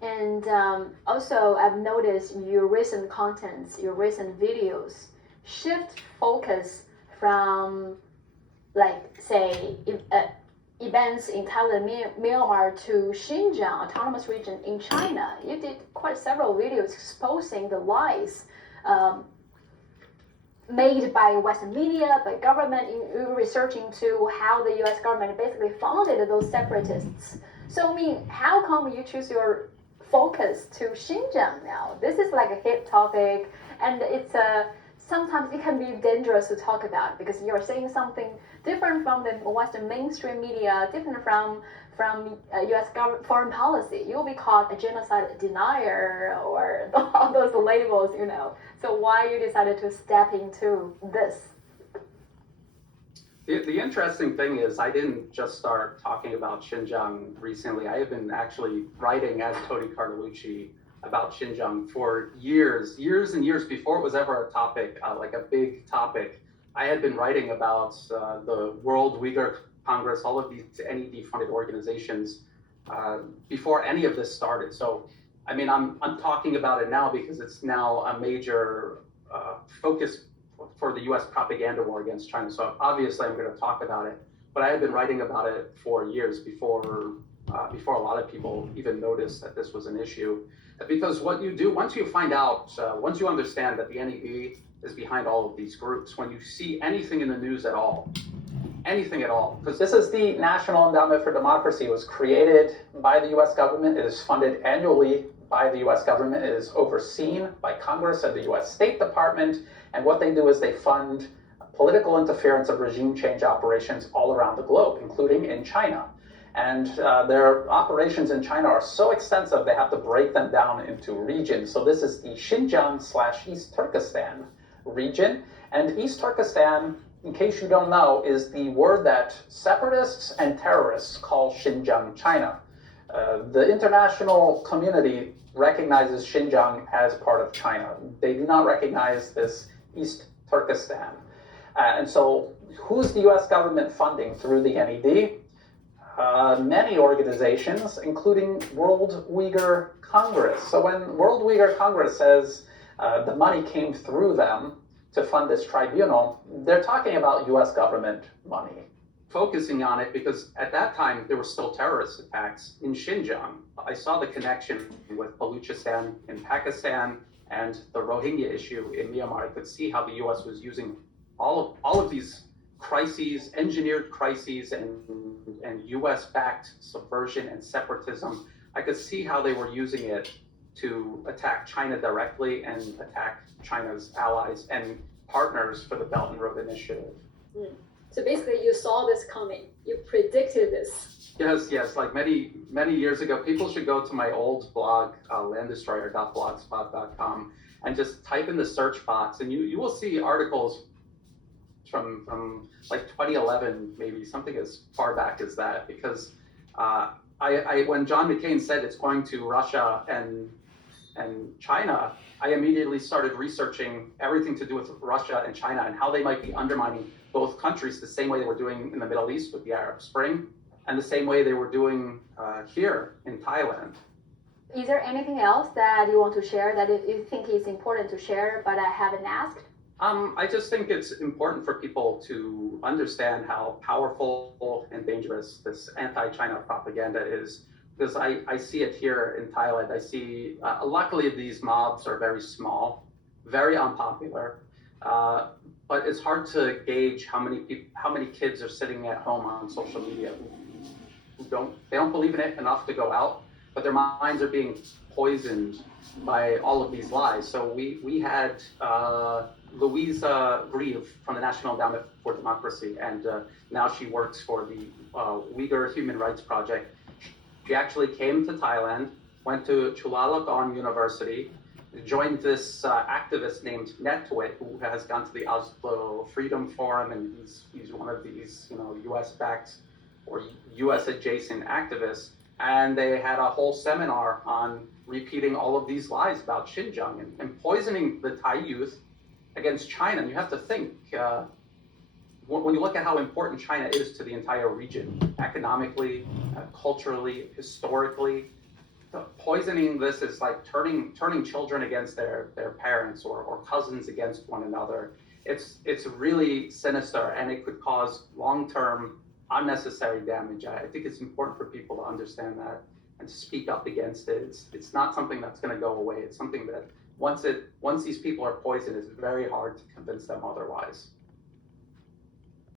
And also, I've noticed your recent contents, your recent videos shift focus from, like, say, events in Thailand, Myanmar to Xinjiang autonomous region in China. You did quite several videos exposing the lies made by Western media, by government, in researching to how the U.S. government basically funded those separatists. So, I mean, how come you choose your focus to Xinjiang now? This is like a hit topic, and it's sometimes it can be dangerous to talk about because you're saying something different from the Western mainstream media, different from U.S. foreign policy. You'll be called a genocide denier or all those labels, you know. So why you decided to step into this? The interesting thing is I didn't just start talking about Xinjiang recently. I have been actually writing as Tony Cartolucci about Xinjiang for years and years before it was ever a topic, like a big topic. I had been writing about the World Uyghur Congress, all of these NED-funded organizations before any of this started. So, I mean, I'm talking about it now because it's now a major focus for the U.S. propaganda war against China. So obviously, I'm going to talk about it. But I had been writing about it for years before a lot of people even noticed that this was an issue. Because what you do once you find out, once you understand that the NED is behind all of these groups, when you see anything in the news at all, anything at all, because this is the National Endowment for Democracy. It was created by the U.S. government. It is funded annually by the U.S. government. It is overseen by Congress and the U.S. State Department. And what they do is they fund political interference of regime change operations all around the globe, including in China. And their operations in China are so extensive, they have to break them down into regions. So this is the Xinjiang/East Turkestan region. And East Turkestan, in case you don't know, is the word that separatists and terrorists call Xinjiang, China. The international community recognizes Xinjiang as part of China. They do not recognize this East Turkestan. And so who's the US government funding through the NED? Many organizations, including World Uyghur Congress. So when World Uyghur Congress says the money came through them to fund this tribunal, they're talking about US government money. Focusing on it because at that time there were still terrorist attacks in Xinjiang. I saw the connection with Baluchistan in Pakistan and the Rohingya issue in Myanmar. I could see how the US was using all of these crises, engineered crises, and US-backed subversion and separatism. I could see how they were using it to attack China directly and attack China's allies and partners for the Belt and Road Initiative. So basically, you saw this coming. You predicted this. Yes. Like many years ago, people should go to my old blog, landdestroyer.blogspot.com, and just type in the search box, and you will see articles from like 2011, maybe something as far back as that. Because when John McCain said it's going to Russia and China, I immediately started researching everything to do with Russia and China and how they might be undermining both countries the same way they were doing in the Middle East with the Arab Spring and the same way they were doing here in Thailand. Is there anything else that you want to share that you think is important to share but I haven't asked? I just think it's important for people to understand how powerful and dangerous this anti-China propaganda is. Because I see it here in Thailand. I see, luckily these mobs are very small, very unpopular, but it's hard to gauge how many kids are sitting at home on social media who don't believe in it enough to go out, but their minds are being poisoned by all of these lies. So we had Louisa Grieve from the National Endowment for Democracy, and now she works for the Uyghur Human Rights Project. She actually came to Thailand, went to Chulalongkorn University, joined this activist named Netwit, who has gone to the Oslo Freedom Forum, and he's one of these U.S.-backed or U.S.-adjacent activists. And they had a whole seminar on repeating all of these lies about Xinjiang and poisoning the Thai youth against China. And you have to think, when you look at how important China is to the entire region, economically, culturally, historically, the poison poisoning this is like turning children against their parents or cousins against one another. It's really sinister, and it could cause long-term unnecessary damage. I think it's important for people to understand that and to speak up against it. It's not something that's going to go away. It's something that once these people are poisoned, it's very hard to convince them otherwise.